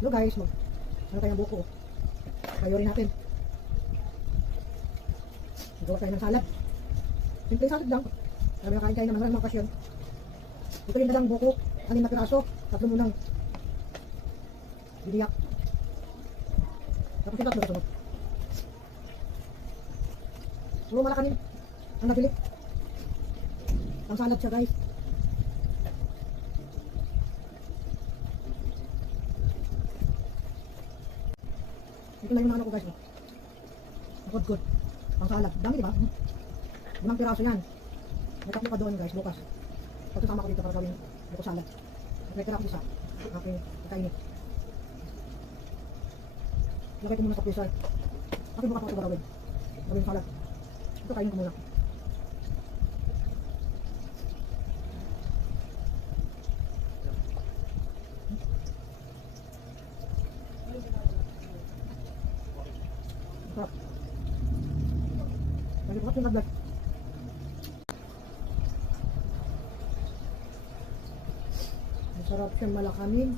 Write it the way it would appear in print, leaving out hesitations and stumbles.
Hello guys, ano tayong buko. Kayo rin natin. Magawa tayo ng salad. Simple salad lang. Sabi na kain tayo naman ng mga okasyon. Ito yung dalang buko. 6 na piraso. 3 munang bibiyak. Tapos yung 3 kasunod. Puro malakanin ang nabili. Ang salad siya guys. Ito lang yung ano ko guys. Good. Ang salad. Dami diba? 5 piraso yan. May 3 pa doon guys bukas. Pagkasama ko dito para gawin buko salad. May tira ko isa. Okay, kakainit. Lagay ko muna sa freezer. Okay, bukas ako ito gawin. Gawin salad. Ito kainin ko muna. Sarap. Lagi bukas yung naglag. Masarap siyang malakanin.